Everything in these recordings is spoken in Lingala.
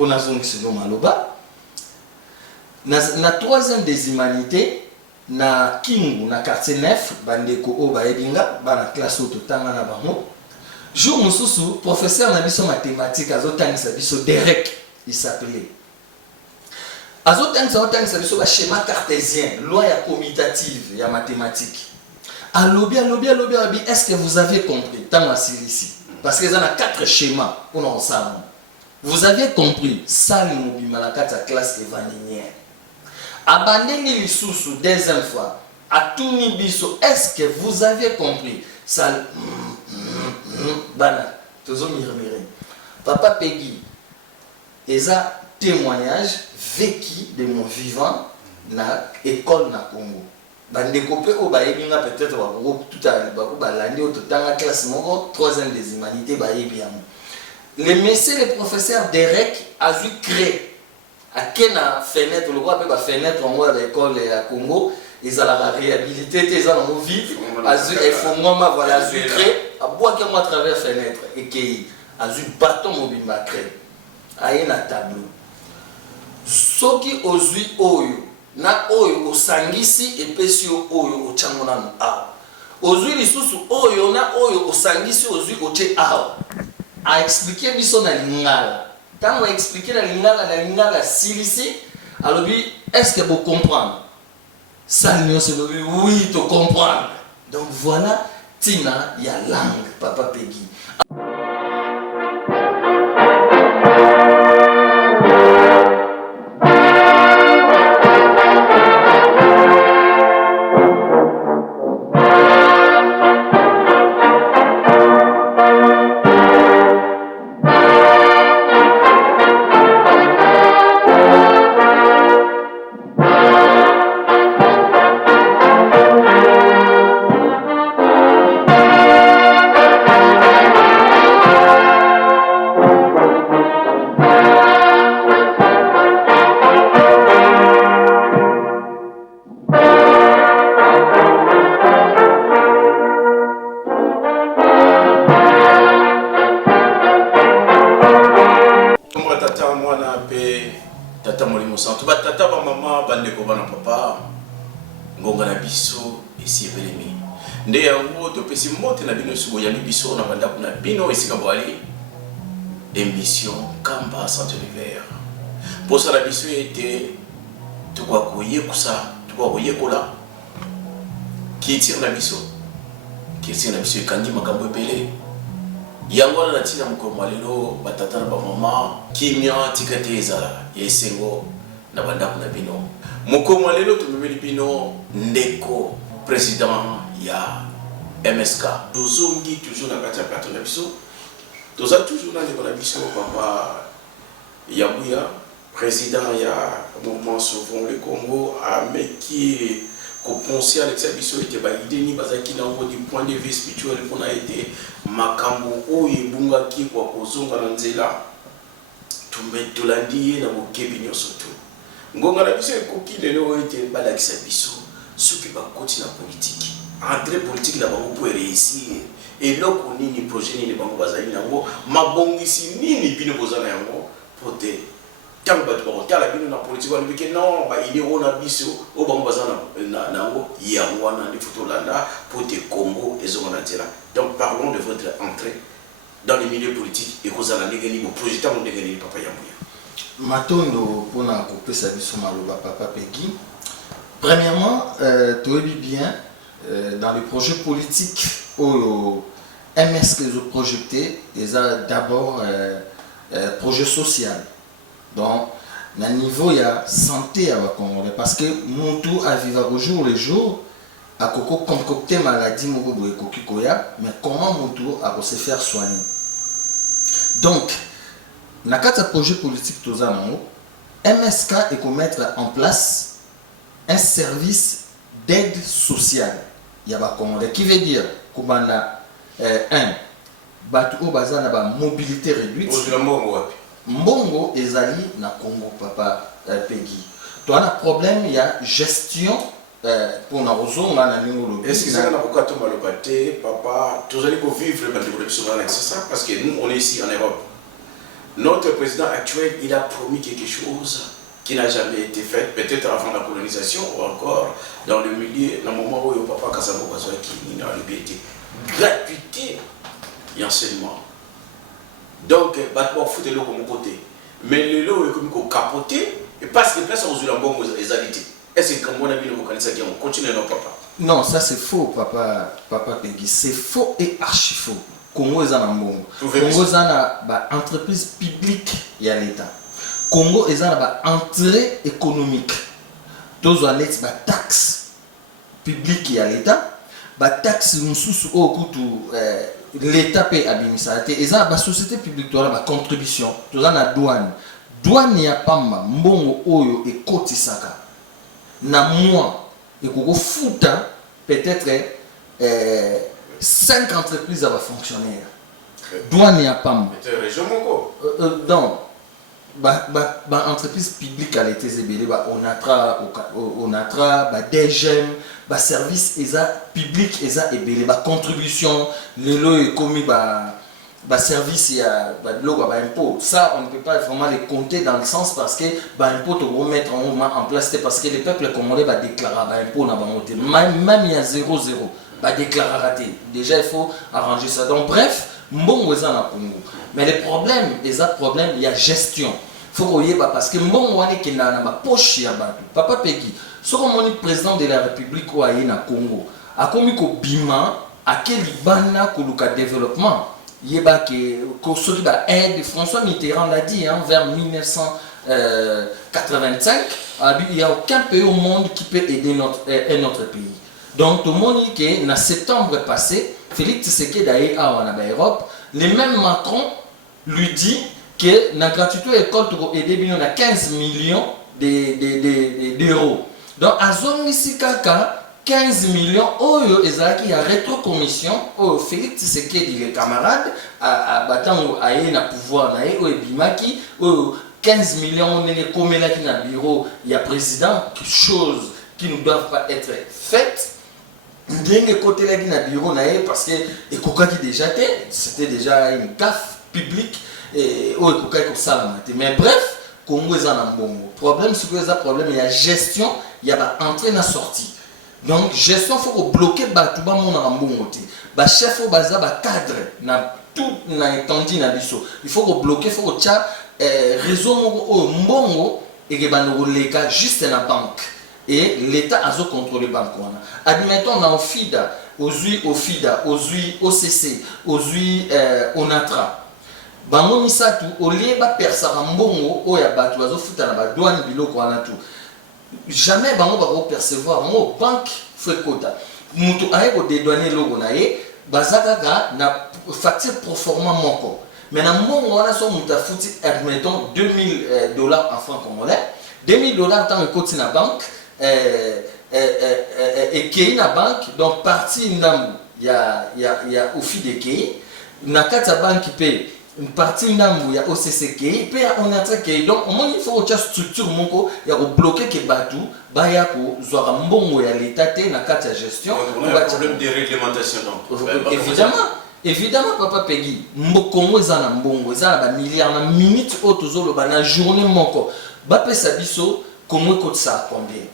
pour la zone selon Maloba. Na troisième des humanités, na Kingu, na quartier 9, bandeko oba ebinga, ba na classe auto tanga na bango. Jour mususu, professeur na biso mathématiques azotangisa biso Derek, il s'appelait. Azotangisa biso ba schéma cartésien, loi ya commutative ya mathématiques. Alobi, est-ce que vous avez compris? Tant ici. Parce qu'il y a 4 schémas pour nous savoir. Vous avez compris, ça le mobimalakata classe évaninière. Abandonnez les sous deuxième fois. À tout nibiso, est-ce que vous avez compris? Ça bana, toujours murmurer. Papa Peggy, et ça témoignage vécu de mon vivant na école na Congo. Bandekopé au baébinga peut-être tout à l'heure, balandi au totanga classe moko troisième des humanités baébiam. Le monsieur le professeur Derek a vu créer à quelle fenêtre le roi peut fenêtre en haut à l'école à Congo ils ont la réhabilité ils ont vide a vu et fondement voilà a vu créer à boire que moi à travers fenêtre et qui a vu bâton mobile ma créé à un tableau soki ozui oyo na oyo osangisi epesio oyo ochango na a ozui lisusu oyo na oyo osangisi ozui oche a a expliquer biso na lingala tant on expliquer na lingala silisi alobi est-ce que vous comprenez ça nous c'est oui to comprendre donc voilà tina ya langue papa Peggy. Tata molimo santo ba tata ba mama bandeko bana papa ngonga na biso esi ebelemi nde yango topesi mbote na bino subo ya biso na bandako na bino esika bwali émission Kamba Saint Univers posa na biso ete tukwa koyekusa tukwa koyekola kitira na biso ekandi makambo ebele yango na tina mokoma lelo batata na bamama kimia tikate ezala ya esengo na bandako na bino mokoma lelo tumemeli bino ndeko président ya MSK tozongi toujours na kati ya plateau na biso toza toujours na ndeko na biso papa Yabuya président ya mouvement Sauvons le Congo ameki kopenser avec sa biso ete ba idée ni bazaki na ngo du point de vue spirituel pona ete makambo oyo ebungaki kwa kozonga na nzela tulandi ye na bokebi nyonso tu ngonga na biso ekoki lelo ete balakisa biso soki bakoti na politique entrée politique na bango po réussir eloko nini projet nini bango bazali nango mabongisi nini bino bozana yango pote tant que tu vas bino na politique on dit non ba idée on a biso o bango bazana nango yangwana de fotolanda pour te Congo et zonatela donc parlons de votre entrée dans les milieux politiques et kozala ndengeni bo projet ta ndengeni papa Yabuya matondo pona couper sa biso maloba papa Peggy. Premièrement tu es bien dans les projets politiques au MS que je projeté d'abord projet social. Donc, à niveau il y a santé à Congolais parce que mon tout à vivre au jour le jour à Coco concocter maladie mais comment mon tour à se faire soigner. Donc, dans le projet politique tous MSK et qu'on mettre en place un service d'aide sociale. Il y a Congolais qui veut dire qu'on a un mobilité réduite. Mbongo ezali na Congo papa Peggy. Tu as un problème il y a gestion pour na rozonga na ningo. Est-ce que ça na bokato malobate papa tous allez vivre le bandeko de c'est ça parce que nous on est ici en Europe. Notre président actuel, il a promis quelque chose qui n'a jamais été fait, peut-être avant la colonisation ou encore dans le milieu, dans le moment où le papa Kassambo Bazouaki qui a été gratuité et enseignement. Donc, battement fout de l'eau comme côté. Mais le lot est comme capoté, et parce que place aux ulambons les alités. Est-ce que comme on a vu le vocaliste qui on continue non papa? Non, ça c'est faux, papa Peggy. C'est faux et archi faux. Congo est un bon. Congo est une entreprise publique, il y a l'État. Congo est une entrée économique. Tous les taxes publiques, il y a l'État. Les taxes au coût l'État paye à l'administration. Et ça, la société publique, la contribution, la douane. Douane, il n'y a pas mbongo oyo et kotisaka. Na moi, et qu'on fout peut-être 5 entreprises à fonctionnaires. Douane, il n'y a pas mbongo. Donc, entreprise publique à l'été zébélé, onatra, DGM, service public et contribution, le lot est commis service et impôt. Ça, on ne peut pas vraiment les compter dans le sens parce que impôt te remettre en place parce que les peuples congolais va déclarer impôt même il y a 0-0 va déclarer raté. Déjà il faut arranger ça. Donc bref, mbongo eza na Congo. Mais le problème, il y a gestion. Il faut que parce que mbongo wana qui na poche ya bato. Papa Peggy, ce qu'on est président de la République ou na Congo, a commis ko bima à quel libana ko luka développement. Yeba que celui aide François Mitterrand l'a dit vers 1985, il n'y a aucun pays au monde qui peut aider notre pays. Donc tout le monde dit que en septembre passé, Félix Tshisekedi d'ailleurs en Europe, le même Macron lui dit que la gratuité école pour aider bien on a 15 millions d'euros. Donc à zone ici kaka 15 millions oyo ezalaki ya rétrocommission oyo Félix Tshisekedi les camarades à battant à na pouvoir na oyo bimaki oyo 15 millions nene komelaki na bureau ya président, chose qui ne doivent pas être faites. Ndenge côté là na bureau na parce que ekokaki déjà c'était déjà une gaffe publique et oyo ekokaki ko sala mate. Mais bref, Congo est en mbongo. Problème c'est que ça problème il y a gestion, il y a entrée na sortie. Donc gestion faut bloquer tout ba mon mbongo te. Ba chef au baza ba cadre na tout na étendue na biso. Il faut bloquer faut tia réseau mbongo et que ba no leka juste na banque. Et l'État a contrôlé la banque. Admettons, on a OFIDA, OFIDA, OCC, ONATRA. Bango misatu, au lieu de percer un bongo, ou ya batu, bazo futa na douane bilo kwa tout. Jamais bango va percevoir, mo banque fait quota. Mutu aye ko dédouaner logo na ye, bazaka na facture pro forma moko. Mais na mbongo wana so muta futi admettons $2000 en francs congolais, $2000 tant que côté na banque. Et qui na banque donc partie ndambu ya ofi de qui na kata banque paye une partie ndambu ya OCCK paye on a traqué donc au moins il faut que structure moko ya bloquer que batu ba ya ko zwa mbongo ya l'état te na kata gestion on a un problème de réglementation donc évidemment papa Peggy Congo eza na mbongo eza na ba milliards na minute autozolo ba na journée moko ba pesa biso Congo coûte ça combien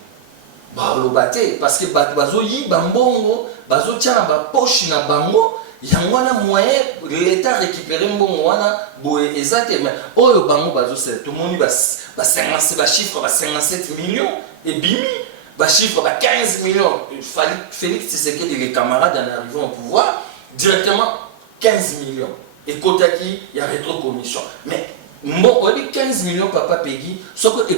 parce que bazo yi bambongo bazo tia na ba poche na bango yangwana moyen l'état récupérer mbongo wana boye exacte mais oyo bango bazo c'est tout le monde ba 57 ba chiffre ba 57 millions et bimi ba chiffre ba 15 millions Félix Tshisekedi les camarades en arrivant au pouvoir directement 15 millions et Kotaki il y a rétrocommission mais bon, on dit 15 millions papa Peggy, sauf que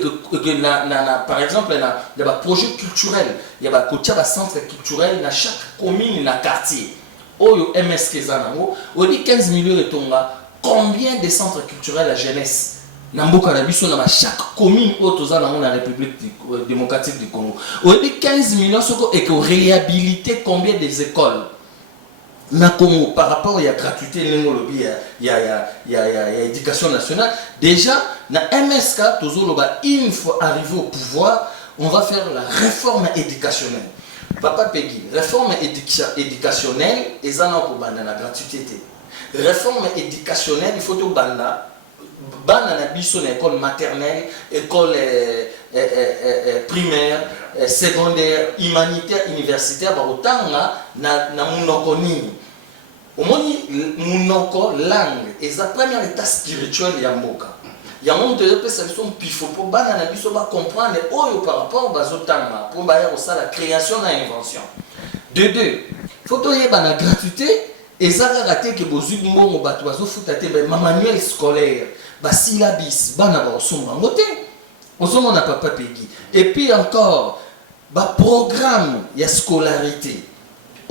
par exemple, il y a des projets culturels, il y a des centres culturels dans chaque commune, dans quartier. Oyo MSK Zanamo, on dit 15 millions de tonga, combien de centres culturels à jeunesse Namboka Nabiso dans chaque commune dans la République démocratique du Congo. On dit 15 millions, sauf que réhabiliter combien des écoles na Congo par rapport à la gratuité il y a éducation nationale déjà na MSK une fois arrivé au pouvoir on va faire la réforme éducationnelle papa Peggy réforme éducationnelle et ça na ko banda na gratuité réforme éducationnelle il faut to banda bana na biso na école maternelle, école primaire, secondaire, humanitaire, universitaire, barotanga na munoko nini. Omoni munoko langue, et la première état spirituel ya mboka. Ya monde de pesa biso pifo pour bana na biso ba comprendre oyo par rapport bazotanga pour ba ya la création na invention. De deux, faut toyeba na gratuité et ça raté que bozui mbongo bato bazofuta te ba manuel scolaire, ba syllabus, bana ba osomba ngote. Osomba na papa Peggy. Et puis encore ba programme ya scolarité.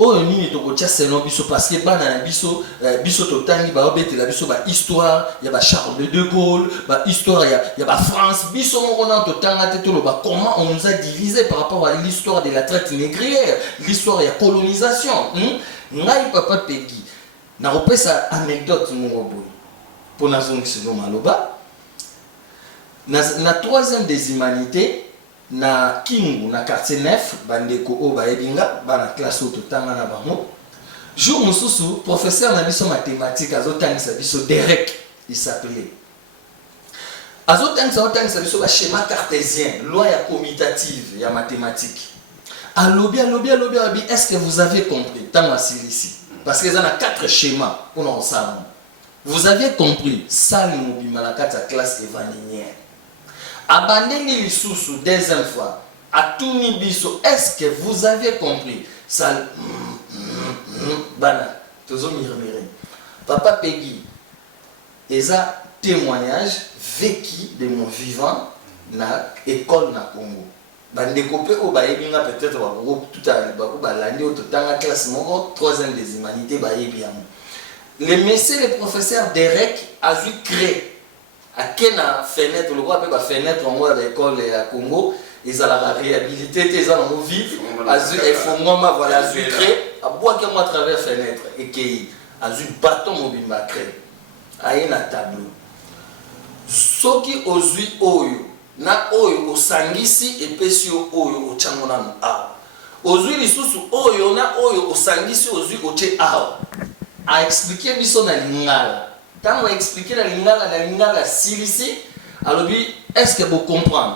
Oyo nini tokotia seno biso parce que bana na biso biso totangi ba obetela biso ba histoire ya ba Charles de Gaulle, ba histoire ya ba France, biso moko na totanga te to ba comment on nous a divisé par rapport à l'histoire de la traite négrière, l'histoire ya colonisation. Ngai papa Peggy na repesa anecdote moko boy pour na zongi selo maloba na troisième des humanités na Kingu na quartier 9 bandeko o baebinga bana classe auto tanga na bango jour mususu professeur na biso mathématique azotangisa biso Derek il s'appelait azotangisa biso ba schéma cartésien loi ya commutative ya mathématique alobi est-ce que vous avez compris tanga ici parce que ça a 4 schémas pour ensemble vous avez compris ça le mobima la carte classe évaninière. Abandonnez les sous deuxième fois. À tout nibiso, est-ce que vous avez compris? Ça. Bana. Toujours murmurer. Papa Peggy. Et ça, témoignage vécu de mon vivant na école na Congo. Bandekopé au baébinga peut-être tout à l'heure. L'année au total classe moro, troisième des humanités baébiam. Le monsieur, le professeur Derek a vu créer. À quelle fenêtre, le roi peut la fenêtre en haut de l'école à Congo, ils ont la réhabilité, ils ont le vivre, ils font moi, voilà, ils ont créé, à boire comme à travers la fenêtre, et qu'ils ont un bâton mobile créé, à un tableau. Ce qui aujourd'hui, na oyo, au sangisi, et pesio oyo, au changonam, ah. Aujourd'hui, les sous oyo, na oyo, au sangisi, aujourd'hui, au tché, ah. A expliquer, mais son animal. Quand on a expliqué la lingala silisi, alors est-ce que vous comprenez?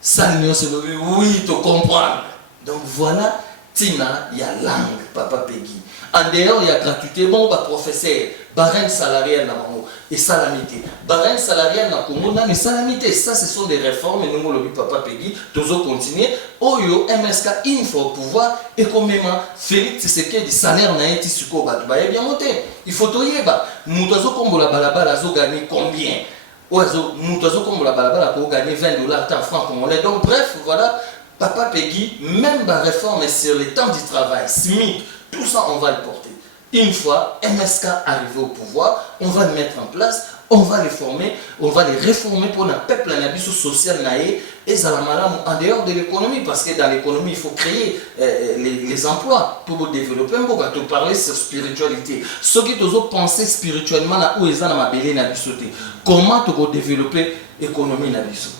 Ça, oui, tu comprends. Donc voilà, Tina, il y a langue, papa Peggy. En dehors, il y a gratuité, bon, bah, professeur, barème salarial na Congo, et salamité. Barème salarial na Congo, mais salamité. Ça, ce sont des réformes, et nous, le papa Peggy, toujours continuer. Oyo, MSK, une fois au pouvoir, et comme même, Félix, c'est que du salaire n'a été suko, bah, tu vas bien monter. Il faut tout y bah, Moutazo Kombo la balabala, zo gagné combien? Oizo, Moutazo Kombo la balabala, pour gagner $20 temps franc congolais. Donc, bref, voilà, papa Peggy, même la réforme sur le temps du travail, SMIC, tout ça, on va le porter. Une fois MSK arrivé au pouvoir, on va le mettre en place, on va les former, on va les réformer pour le peuple en abus social naïe et ça va mal en dehors de l'économie parce que dans l'économie il faut créer les emplois pour développer un peu. Quand on parle sur spiritualité, ceux qui ont pensé spirituellement là où ils ont ma belle nabisoté, comment tu peux développer l'économie nabiso?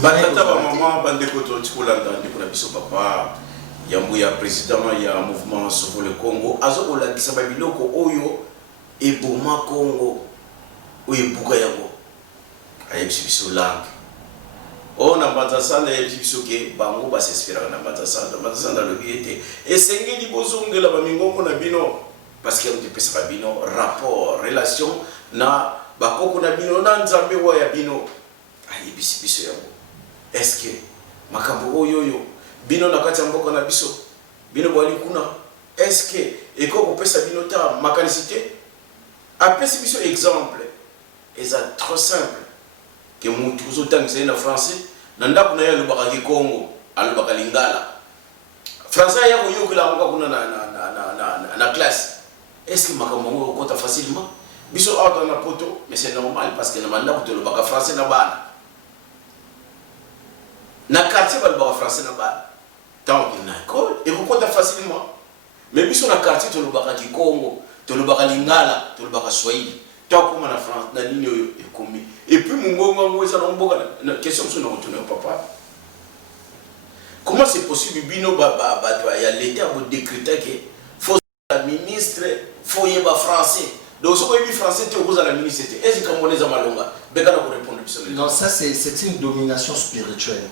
Batata ba maman bandeko to tikolanda ndeko nabiso papa yambu ya président ya mouvement Sauver le Congo azokolakisa babiloko oyo eboma Congo oyo ebuka yango ayebisi biso langue o na Mbatasanda ayebisi biso ke bango basespiraka na Mbatasanda lobi ete esengeli bozongela bamingongo na bino parce que mutepesaka bino rapport relation na bakoko na bino na nzambe wa ya bino ayebisi biso yango. Est-ce que makambo oyo bino na kati ya mboka na biso bino bwali kuna est-ce que eko kopesa bino ta makanisité apesi biso exemple eza trop simple que mutu uzotangisa na français na ndako na yalo baka Kongo alobaka lingala français yako yokela ngoka kuna na classe. Est-ce que makambo ngo kota facilement biso auto na poto mais c'est normal parce que na mandako to lobaka français na bana na quartier balobaka français na bana tant qu'il na école et vous comptez facilement mais biso na quartier to lobaka Kongo to lobaka lingala to lobaka swahili tant comme na France na ligne ekomi et puis mungongo ngo eza na mboka na question sur na retourner au papa. Comment c'est possible bino ba ya l'état vous décréter que faut la ministre faut yeba français Donc, ce que français, tu as la ministre, est-ce que Congolais ont malonga? Béga pour répondre. Non, ça c'est une domination spirituelle.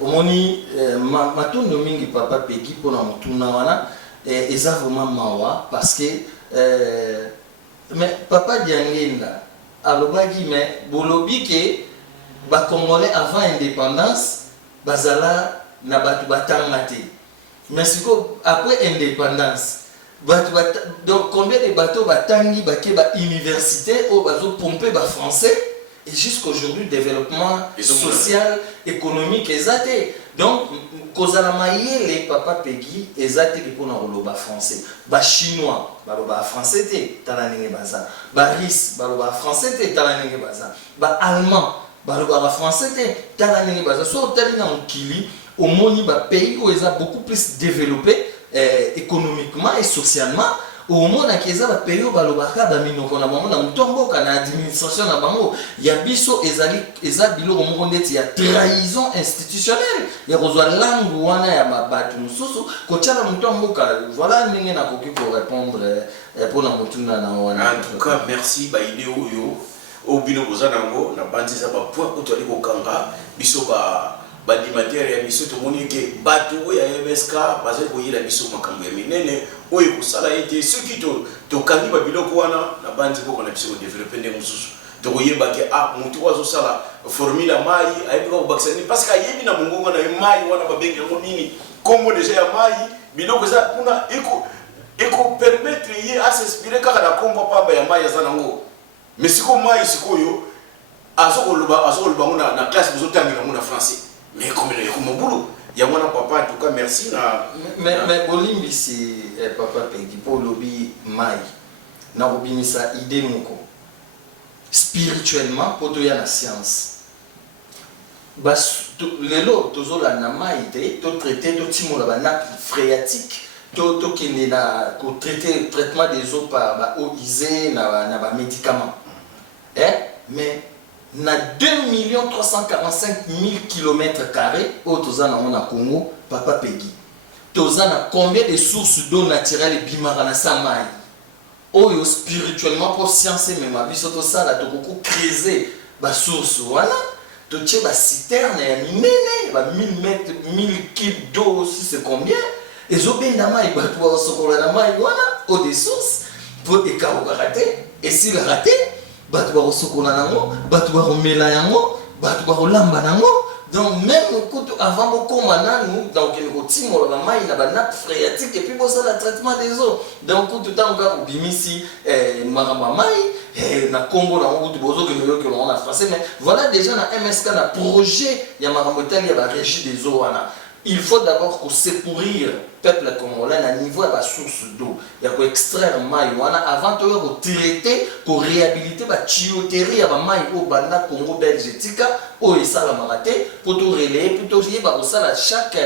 Omoni, maton nomingi papa Peggy pour la mutuna wana, et ça vraiment mawa parce que mais papa Diangenda, alobagi mais bolobi ke ba Congolais avant indépendance, bazala na batu batangate. Mais après indépendance, donc combien de bateaux batangi bake ba université au bazo pomper ba français et jusqu'aujourd'hui développement social économique exacté. Donc kozala mayele papa Peggy exacté pour na roloba français ba chinois baloba français te tala ndenge baza ba russe baloba français te tala ndenge baza ba allemand baloba français te tala ndenge baza so tali na mokili au moni ba pays où ils ont beaucoup plus développé économiquement et socialement au monde qui est un pays où balobaka ba minoko na bango na mutomboka na administration na bango ya biso ezali biloko moko ndeti ya trahison institutionnelle ya kozwa langue wana ya mabatu mususu kotiala mutomboka. Voilà ndenge na koki pour répondre pour na mutuna na wana. En tout cas merci ba idée oyo obino bozanango na bandiza ba point ko toli ko kanga biso ba badimateri ya biso tomoni ke batu ya MSK bazali koyela biso makambo ya minene oyo kusala ete soki tokangi babiloko wana na bandi koko na biso kodevelope ndenge mosusu tokoyeba ke mutu azosala formule ya mai ayebika kobakisa nini parce que ayebi na mongongo na ye mai wana babengi yango nini kombo deja ya mai biloko eza kuna ekopermettre ye asinspire kaka na kombo pamba ya mai aza nango mais siko mai sikoyo azokoloba ngo na classe bozotangira ngo na français. Mais comme il y a comme boulot, il y a mon papa, en tout cas, merci. Mais Bolimbi, c'est papa Peggy, pour lobby Maï. Na robini sa idée moko. Spirituellement, pour toi, il y a la science. Lelo, tozo la namaïté, to traité, to timo la nappe phréatique, to kende na ko traiter traitement des eaux par eau isée, na médicaments. Mais na 2 345 000 km² au Tozana na Congo, papa Peggy. Tozana combien de sources d'eau naturelle bimara na samai? Oyo spirituellement pour science même abiso to sala to beaucoup creuser ba source wana to tche ba citerne ya minene ba 1000 mètres 1000 kg d'eau aussi c'est combien? Et zo benda mai ba to sokola na mai wana au des sources pour ekaoka raté et s'il raté batu ba sokola nango batu ba romela yango batu ba rolamba nango. Donc même avant beaucoup maintenant donc le timo la mai na ba nappe phréatique et puis bon ça le traitement des eaux donc tout temps on va bimisi maramba mai na Congo na on bozo que on a français mais voilà déjà na MSK na projet ya maramba tali ya ba régie des eaux wana. Il faut d'abord qu'on secourir peuple congolais à niveau de la source d'eau. Il y a qu'on extraire maï avant de traiter, qu'on réhabiliter la tuyauterie à la maï au banda Congo belgétique au ça la maraté pour tout relayer pour tout lier bah ça à chaque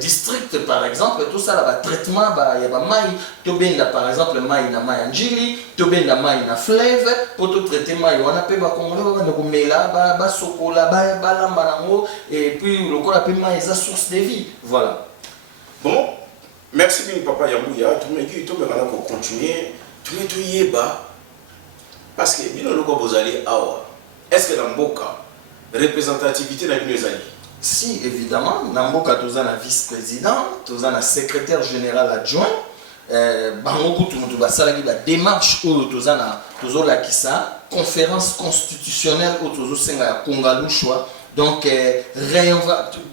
district par exemple tout ça là bas traitement bah il y a bah maï tout bien par exemple maï na maï Anjili tout bien na maï na fleuve pour tout traiter maï on a pas bah Congolais bah kumela bah sokola bah lambanango et puis le corps a pas maï ça source de vie voilà. Bon, merci bien papa Yamouya, tu m'as dit que tu vas continuer, tu m'as dit parce que bien le vous allez awa. Est-ce que dans Mboka représentativité dans les alliés? Si évidemment, dans Mboka tu as un vice-président, tu as un secrétaire général adjoint, bango tout le monde va saluer la démarche où tu as la kisa conférence constitutionnelle où tu as Kongalushwa. Donc, réinventons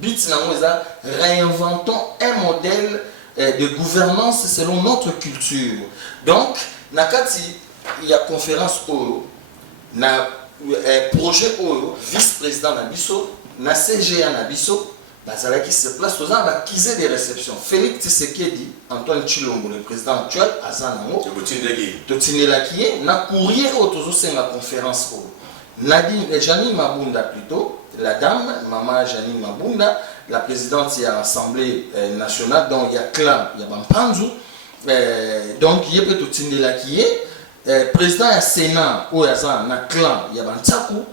un modèle de gouvernance selon notre culture. Donc, il y a conférence au projet au vice-président Nabiso, na CGA Nabiso, qui se place aux gens qui des réceptions. Félix Tshisekedi, Antoine Chilombo, le président actuel, Azanamo, Totinelakie, na courrier au la conférence au. Janine Mabunda plutôt, la dame, maman Janine Mabunda, la présidente de l'Assemblée nationale, donc il y a Clan, il y a Bampanzu, donc il y a peut-être Tindela qui est, président du Sénat, où il y a Clan, il y a Bantsaku,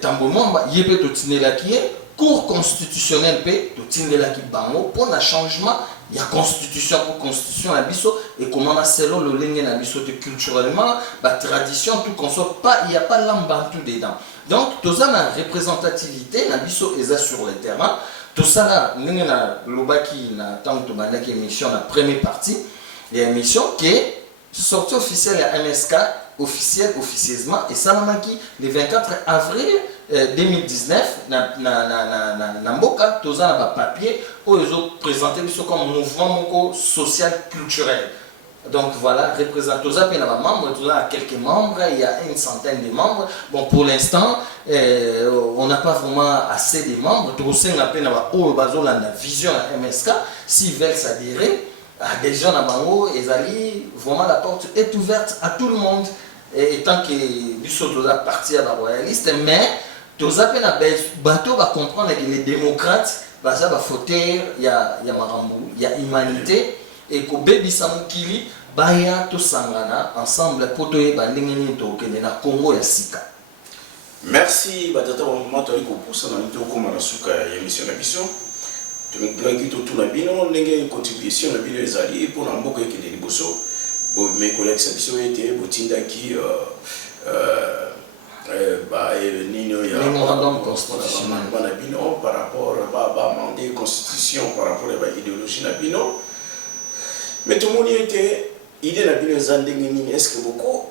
Tambomamba, il y a peut-être Tindela qui est, Cour constitutionnelle, peut-être Tindela qui bango, pour un changement il y a constitution pour constitution na biso et comment on a selon le ligne na biso culturellement la tradition tout qu'on soit pas il y a pas l'ambantou dedans donc tout ça la représentativité na biso eza sur le terrain tout ça là ndenge na lobaki na tant to bandaki émission la première partie il y a une émission qui est sortie officielle à MSK officieusement et ça le 24 avril 2019 na mboka toza na ba papier où ils ont présenté comme mouvement social culturel donc voilà représente toza pe na ba membres toza quelques membres il y a une centaine de membres bon pour l'instant on n'a pas vraiment assez de membres to senga pe na ba o bazolanda vision à MSK s'ils veulent s'adhérer à des gens à bango ezali vraiment la porte est ouverte à tout le monde et tant que biso toza parti à ba royaliste mais toza pe na bato va comprendre que les démocrates baza ba fauteurs il y a marambu il y a humanité et ko bebisa mokili baya to sangana ensemble pour toyeba ndenge nini tokende na Congo ya sika. Merci batata wa mama to ko poussa na nto ko mara suka ya émission na biso to ngi to tuna bino ndenge contribution na bino ezali pour na mboka ekende liboso bo me collection biso ete botinda ki nino ya mémorandum constitutionnel par rapport à mandat constitution par rapport à l'idéologie na bino mais tout le monde était idée na bino zandenge nini est-ce que beaucoup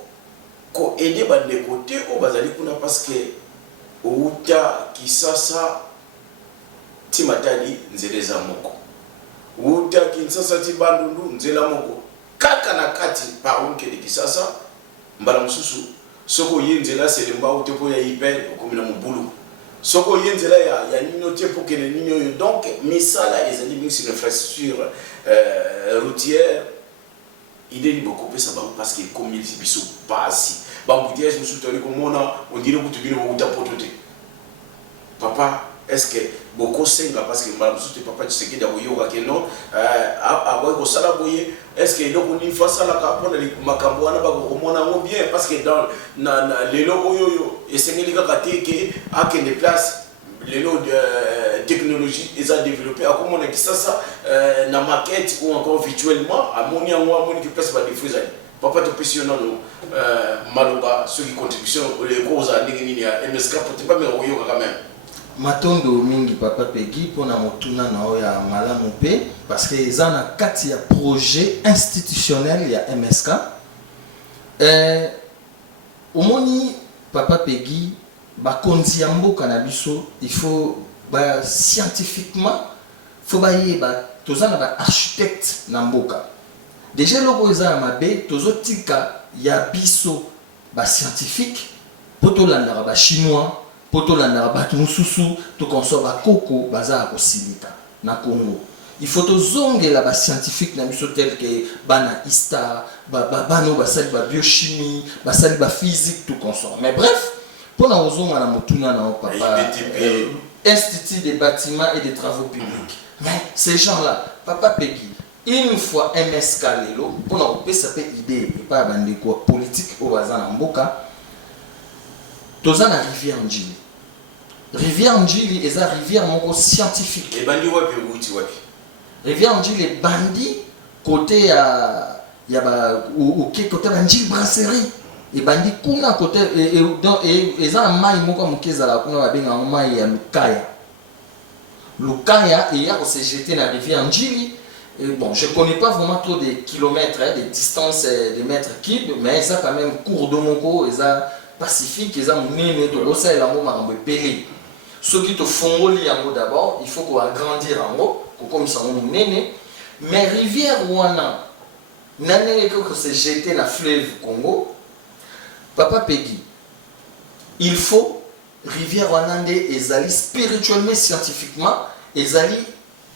ko aider ba de côté au bazali kuna parce que uta kisasa timatali nzeleza moko uta kisasa ti bandundu nzela moko kaka na kati pa unke de kisasa mbala mususu soko yenzela selemba utepo ya hyper komina mubulu soko yenzela ya nino tepo kene nino donc misala ezali mix infrastructure routière idée ni beaucoup ça va parce que comme il biso pasi bambouteillage musu toli komona on dirait que tu bino uta potote papa est-ce que beaucoup senga parce que mbala musu te papa tseki da boyoka que non aboy ko sala boye est-ce que donc on face à la capone les makambo wana ba ko mona ngo bien parce que dans na les logo yo et sengeli ka kateke a que des places les lots de technologie ils ont développé à comment on a dit ça na maquette ou encore virtuellement à moni en moi moni qui place ba diffuser papa to pesiona no maloba ceux qui contribution les gros à nini ya MSK pour pas me royo quand même matondo mingi papa Peggy pona motuna na oya malamu pe parce que eza na kati ya projet institutionnel ya MSK omoni papa Peggy bakonzi ya mboka na biso il faut ba scientifiquement faut ba yeba tozana ba architecte na mboka déjà loko eza mabe tozotika ya biso ba scientifique potolanda ba chinois potolanda ba mususu to konso ba koko baza kosilika na Congo il faut tozongela ba scientifique na biso tel que bana ISTA bano basali ba biochimie basali ba physique tout konso mais bref pour la raison à la motuna na papa Institut des bâtiments et des travaux publics mais ces gens là papa Peggy une fois MSK lelo pour na ça peut idée et pas bande quoi politique au bazana mboka tozana rivière Njili est la rivière moko scientifique et bandi wapi uti wapi rivière Njili est bandi côté ya ba ou côté Njili brasserie et bandi kuna côté et ça mai moko mokeza la kuna ba benga mai ya Lukaya et ya se jeter na rivière Njili. Bon, je connais pas vraiment trop des kilomètres, des distances, des mètres cubes, mais ça quand même cours de moko et ça pacifique et ça mouné to ça la mo marambo pelé. Ce qui te font yango d'abord, il faut qu'on agrandir en haut, comme ça on mouné mais rivière wana nané que se jeter na fleuve Congo. Papa Peggy, il faut rivière wanande ezali spirituellement scientifiquement ezali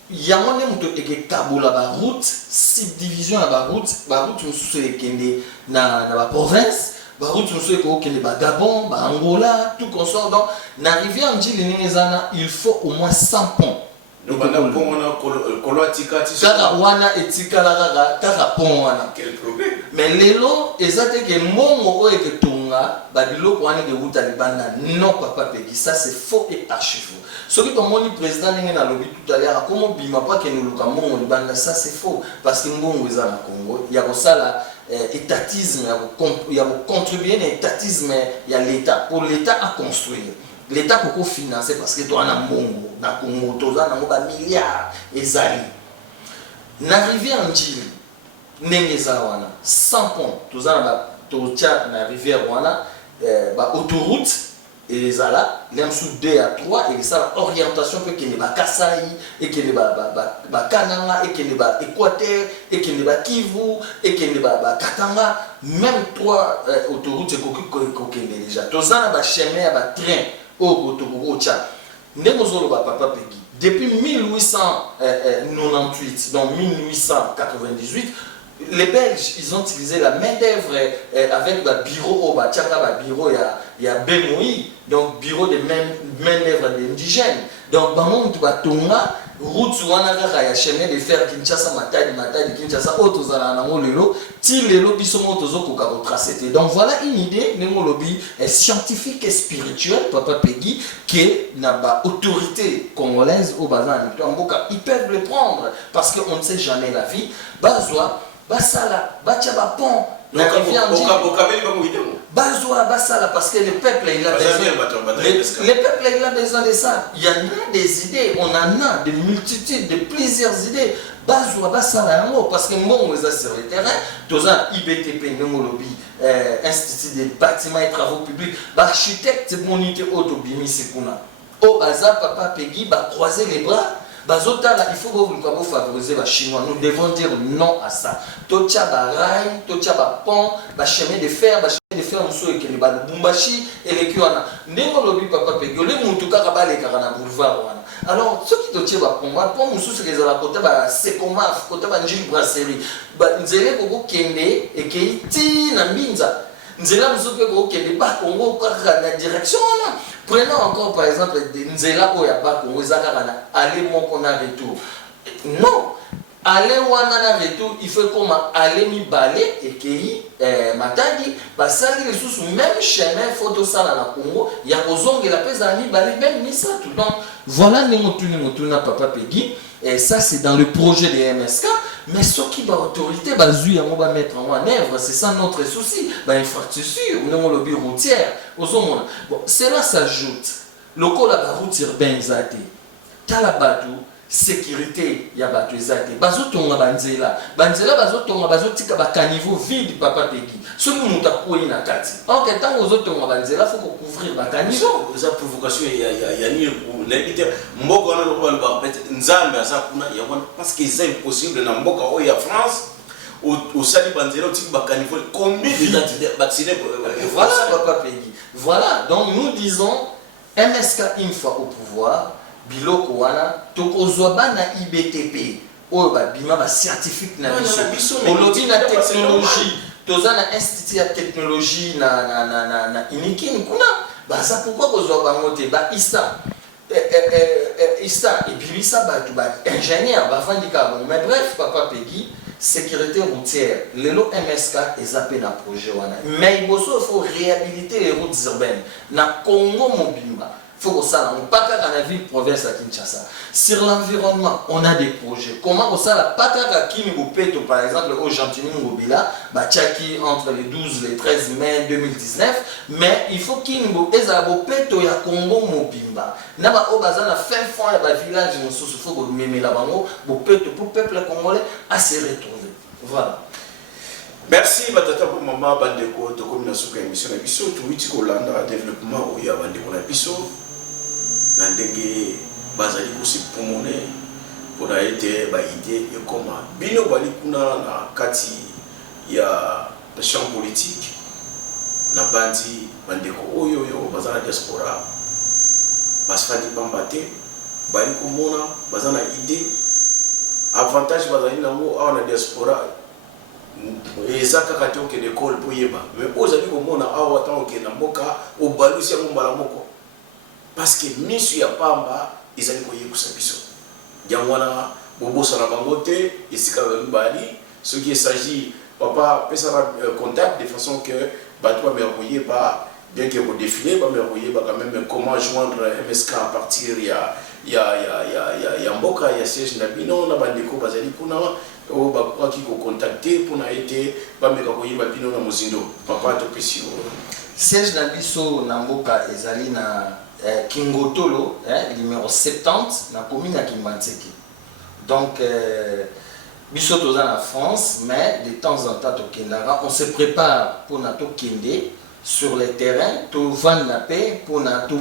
yamone muto eke kabula ba route subdivision ya ba route mususu ekende na ba province ba route mususu ekende ba Gabon ba Angola tout consort donc na rivière Njili ningezana il faut au moins 100 ponts donc on a pont wana koloatika ti kaka wana etikala kaka pont wana quel problème mais lelo ezate ke mongo o eke batonga babiloko wana de wuta libanda non papa Peggy, ça c'est faux et archi faux. Ce qui tomoni président ndenge na lobby tout à l'heure comment bima pas que nous luka mbongo libanda, ça c'est faux parce que mbongo eza na Congo ya kosala étatisme ya contribuer à l'étatisme ya l'état pour l'état à construire. L'état peut financer parce que toi na mbongo na Congo toza na ba milliards ezali. Na rivière Njili ndenge eza wana sans pont toza na totia na rivière wana ba autoroute et ezala l'un sous 2 à 3 et ça orientation peut que ne ba Kasai et que ne ba Kananga et que ne ba Équateur et que ne ba Kivu et que ne ba Katanga, même 3 autoroutes c'est que déjà toza na ba chemin ba train au autoroute tcha ndenge zolo ba papa Peggy depuis 1898 donc 1898 les Belges, ils ont utilisé la main-d'œuvre avec le bureau, le bureau, il y a BMOI, donc bureau de main-d'œuvre d'indigènes. Donc, dans le monde, Tonga, route sur un chemin de fer Kinshasa, Matadi, Kinshasa, Lelo, Lelo, tracé. Donc, voilà une idée, lobby scientifique et spirituelle, Papa Peggy, qui n'a pas autorité congolaise au bazar. Ils peuvent le prendre parce qu'on ne sait jamais la vie. Bazoa, basala bachaba pont la rivière Bazoa basala parce que le peuple il a besoin le peuple il a besoin de ça. Il y en a des idées, on en a de multitudes, de plusieurs idées. Bazoa basala yango parce que mbongo eza sur le terrain toza IBTP ndongo lobby institut des bâtiments et travaux publics architecte monité auto bimisi kuna o baza papa Peggy ba croiser les bras. Bazotala, il faut que vous favoriser les Chinois. Nous devons dire non à ça. Tocha ba rail, tocha ba pont, ba chemin de fer, monsieur et les Lubumbashi et les Kuana. N'engo lobby papa Peggy, le mutuka kabale karana boulevard wana. Alors ceux qui tocha ba pont monsieur c'est les ala côté ba Sekomaf, côté ba Njili brasserie. Ba nzele koko kende et keiti na mbinza. Nzela monsieur koko kende ba Congo kwa la direction là. Prenons encore par exemple Nzela Oyaba Congo Zakana, aller mon qu'on a retour. Non, aller wana na retour, il faut comme aller mi balé et qui Matadi, bah ça les sous même chemin photo ça dans la Congo, il y a ozong et la pèse à mi balé même mi ça tout donc voilà Nemotuna papa Peggy et ça c'est dans le projet des MSK. Mais ce qui va autorité, on va mettre en œuvre, c'est ça notre souci. Infrastructure, on a le bureau routière. Bon, cela s'ajoute. Le col à la route urbaine, Talabatu, sécurité, il y a batu zate. Bazotonga banzela. Banzela bazotonga bazotika bakaniveau vide papa Peggy. Ce qui nous a coué na kati. En quel temps aux autres banzela faut couvrir bakaniveau. Ça provocation il y a ni l'invité mboko wana lokwa ba nzambe azakuna ya wana parce que c'est impossible na mboka o ya France au sali banzela otiki bakaniveau combien de vaccinés voilà papa Peggy. Voilà donc nous disons MSK une fois au pouvoir biloko wana tokozwa bana IBTP oyo babima ba scientifique na biso olobi na technologie toza na institut ya technologie na inikini kuna baza pourquoi kozwa bango te ba ISTA ISTA ebimisa bato ba ingénieur bavandika bango mais bref papa Peggy sécurité routière lelo MSK ezapé na projet wana mais il faut réhabiliter les routes urbaines na Congo mobimba. Il faut que ça, on pas qu'à la ville province à Kinshasa. Sur l'environnement, on a des projets. Comment ça, la pataka Kingopeto, par exemple, au Gentini Ngobila, Bachaki entre les 12 et les 13 mai 2019, mais il faut Kingo Ezabopeto ya Congo Mobimba. Naba Obazana fin fond et ba village, il faut que même la bango, Bopeto pour le peuple congolais à se retrouver. Voilà. Merci batata pour maman bandeko to komina suka émission na biso to witi ko landa développement o ya bandeko na biso na ndenge bazali ko se promener pour aider ba idée et comment bino bali kuna na kati ya champ politique na bandi bandeko oyo yo bazana diaspora basfani pambate bali ko mona bazana idée avantage bazali nango awa na diaspora ezaka kati oke l'école pour yeba mais ozali komona awa tant que na mboka o balusi ya mbala moko parce que misu ya pamba ezali koyekusa biso jangwana bobosa na bango te esika bali ce qui s'agit papa pesa contact de façon que bato ba bien que vous défilez ba quand même comment joindre MSK à partir ya mboka ya siège na bino na bandeko bazali kuna o ba kwa ki ko contacter pour na été ba bino na mozindo papa to pesio siège na biso na mboka ezali na Kingotolo, numéro 70, na commune à Kimbantseki. Donc, biso toza na France, mais de temps en temps, on se prépare pour notre kende sur le terrain, to van na paix pour notre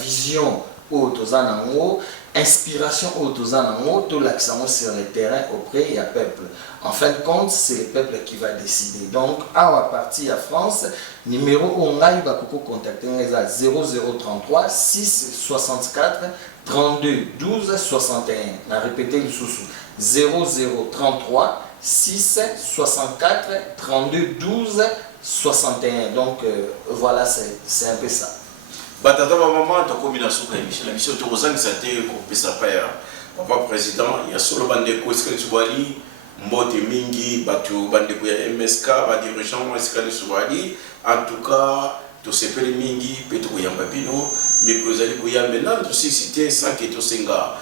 vision au toza na ngo, inspiration au toza na ngo, to l'accent sur le terrain auprès du peuple. En fin de compte, c'est le peuple qui va décider. Donc, à partir de France, numéro ongai va contacter 0033 664 32 12 61. On a répété le sous 0033 664 32 12 61. Donc, voilà, c'est un peu ça. Batata maman ta combinaison la mission de Rosanne ça été pour pesa père papa président il y a solo bande ko escale subali mbote mingi batu bande ko ya MSK ba dirigeant escale subali en tout cas to sepele mingi peto ko yamba bino mais ko zali ko yamba na to cité sans que to senga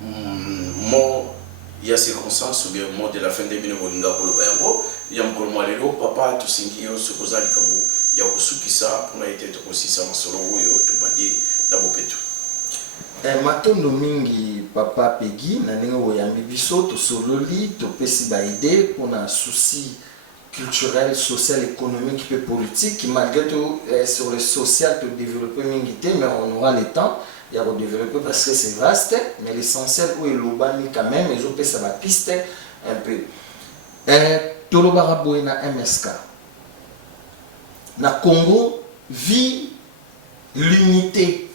mo il y a circonstances ou bien mot de la fin de bino molinga ko lo bayango yam ko mo lelo papa to singi yo sukozali kamu ya kusukisa pona ete tokosisa masolo oyo tobandi na bopeto matondo mingi papa Peggy na ndenge oyambi biso tosololi topesi baide mpona souci culturel, social, économique et politique malgré tout sur le social to développer mingi te mais on aura le temps ya redévelopper parce que c'est vaste mais l'essentiel où elobami quand même ezopesa bapiste un peu tolobaka boye na MSK na Congo vit l'unité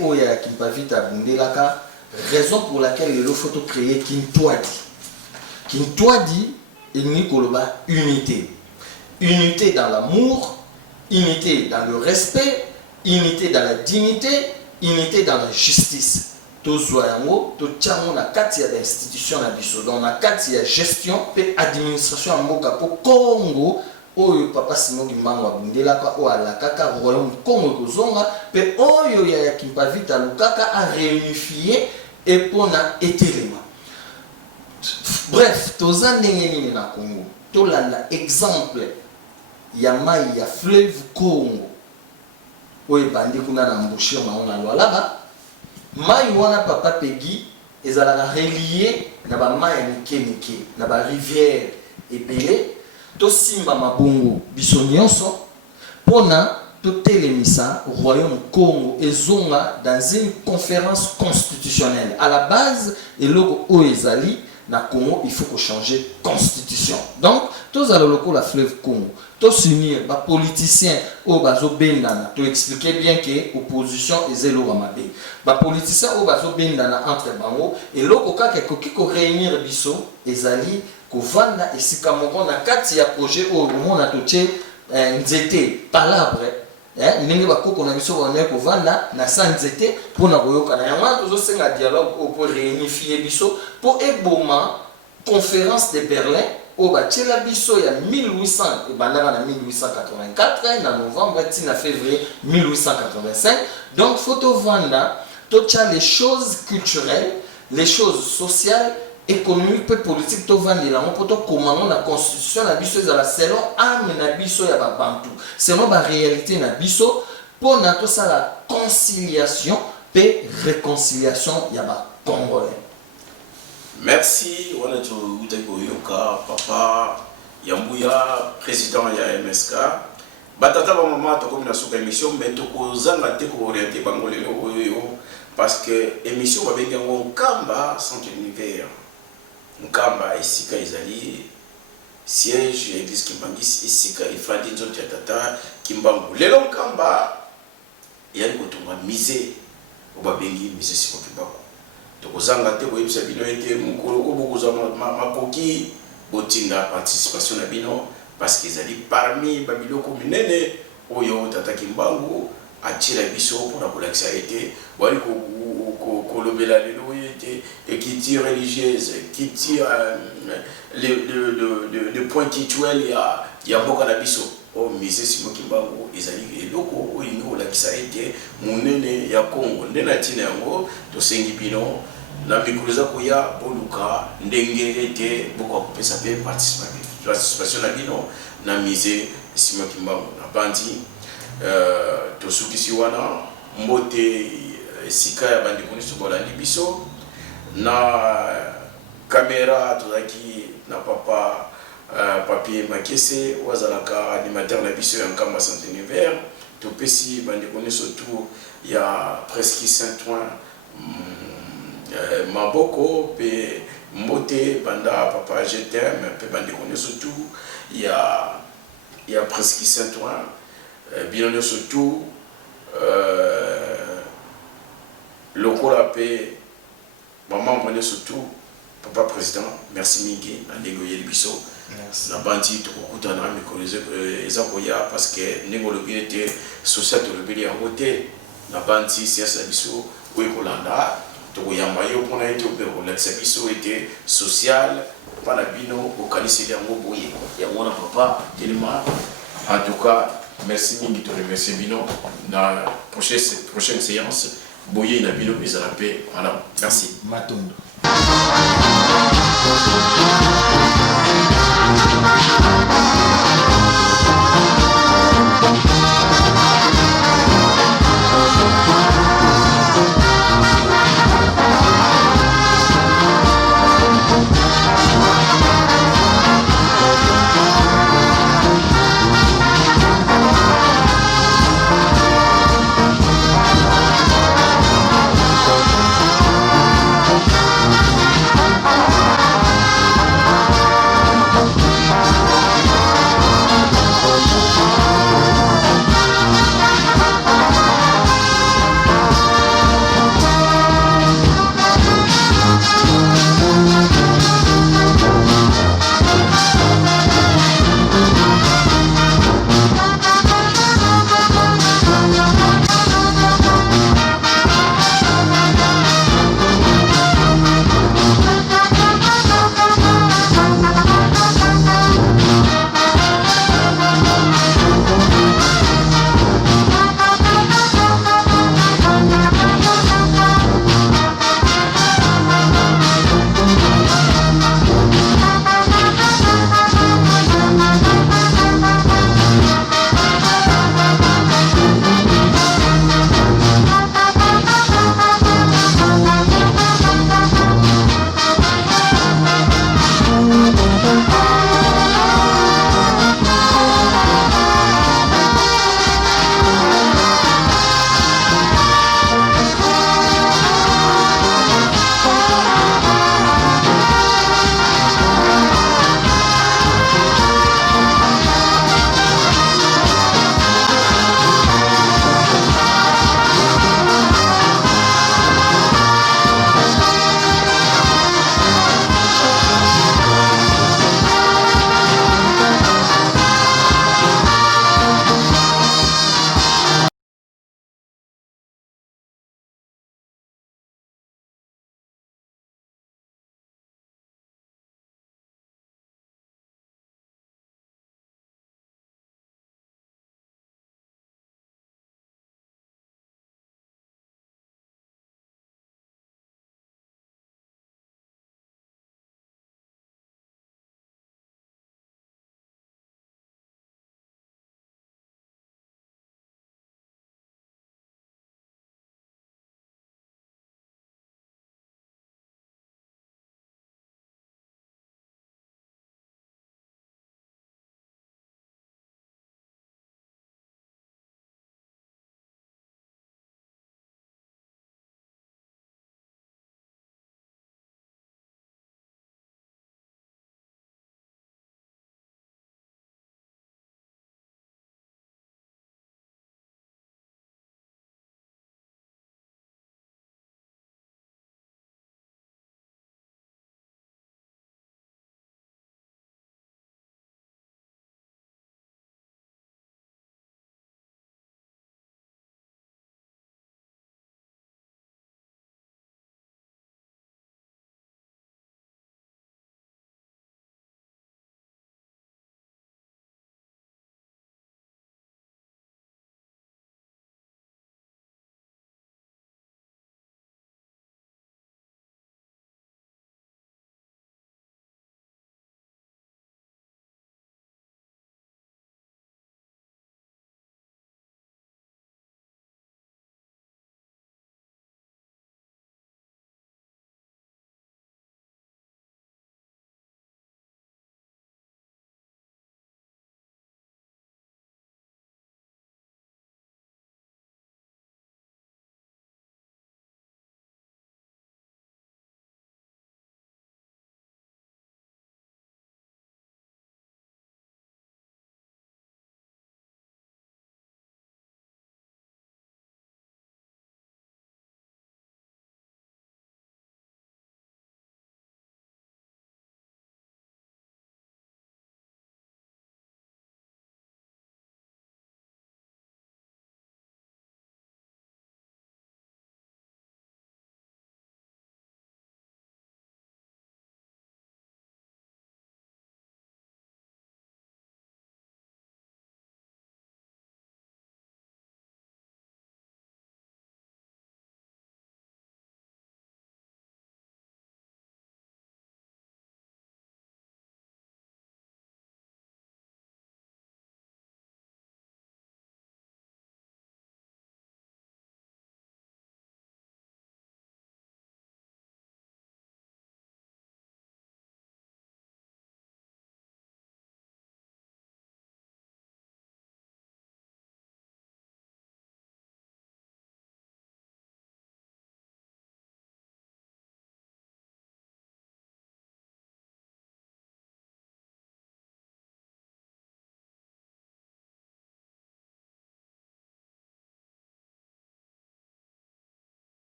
oya kimpavita bundelaka raison pour laquelle il faut créer Kintwadi et Nikoloba unité dans l'amour, unité dans le respect, unité dans la dignité, unité dans la justice. Tozoyango to tchango na kati ya institution na biso dans na kati ya gestion pe administration ya mboka po Congo oyo papa Simon Kimbangu abundelaka o alakaka royaume Congo kozonga pe oyo ya Kimpavita lukaka a réunifier et pona etelema. Bref, toza ndenge nini na Congo tolanda exemple ya mai ya fleuve Congo oyo bandi kuna na mbouchure maona lwalaba mai wana papa Peggy ezalaka relié na ba mai ya mike na ba rivière ebele to simba mabungu biso nyonso pona to telemisa royaume Congo ezonga dans une conférence constitutionnelle à la base et logo oezali na Congo il faut changer constitution donc tous à loko la fleuve Congo tous s'unir ba politiciens o bazo bendana to expliquer bien que opposition ezelo ramabe ba politiciens o bazo bendana entre bango et loko kaka ko réunir biso ezali kovanda esika moko na kati ya projet o mona toche nzete palabre ndenge bakoko na biso bana kovanda na sanzete pona koyokana yango tozosenga dialogue pour réunifier biso pour eboma conférence de Berlin au bachela biso ya 1800 ebandaka na 1884 na novembre tina février 1885 donc photo vanda tocha les choses culturelles les choses sociales économique et politique to vandi la mo poto komanga na constitution na biso ezala selon ame na biso ya ba bantu selon ba réalité na biso pona to sala conciliation et réconciliation ya ba congolais. Merci wana to utako yoka papa Yambuya président ya MSK batata ba mama to comme na soka émission mais to kozanga te ko orienter bangolelo oyo parce que émission ba benga ngamba centre univers Nkamba isika izali siège église Kimbangisi isika ifadi nzoto ya tata Kimbangu lelo Nkamba yali kotonga mise obabengi mise siko kibako tokozanga te koyebisa bino ete mukolo obokoza makoki botinda participation na bino parce que izali parmi babiloko minene oyo tata Kimbangu atira biso pour kolakisa ete wali kolobela lelo et qui tire religieuse, qui tire le point culturel, il y a beaucoup d'habits. o mise Simon Kimbangu ezali eloko olingi olakisa ete monene ya Congo nde na ntina yango tosengi bino na mikolo eza koya boluka ndenge ete bokopesa mpe participation na bino na mise Simon Kimbangu na bandi tosukisi wana mbote esika ya bandeko nyonso bolandi biso na kamera tozalaki na papa papier Makese wazalaka animateur na biso ya nkamba Saint Univers topesi bandeko nyonso tu ya presque Saint-Ouen maboko pe mbote banda papa je t'aime pe bandeko nyonso tu ya presque Saint-Ouen bino nyonso tu lokola pe mamambre nyonso tu papa président merci mingi na ndenge oyeli biso na bandi tokokutana na mikolo eza koya parce que ndenge olobi ete social tolobeli yango te na bandi sianse na biso oyo kolanda tokoyamba yo mpona ete ope kolakisa biso ete social mpa na bino okaniseli yango boye yango na papa telema en tout cas merci mingi toremercie bino na prochaine séance boye na bino ezala mpe voilà merci Matondo.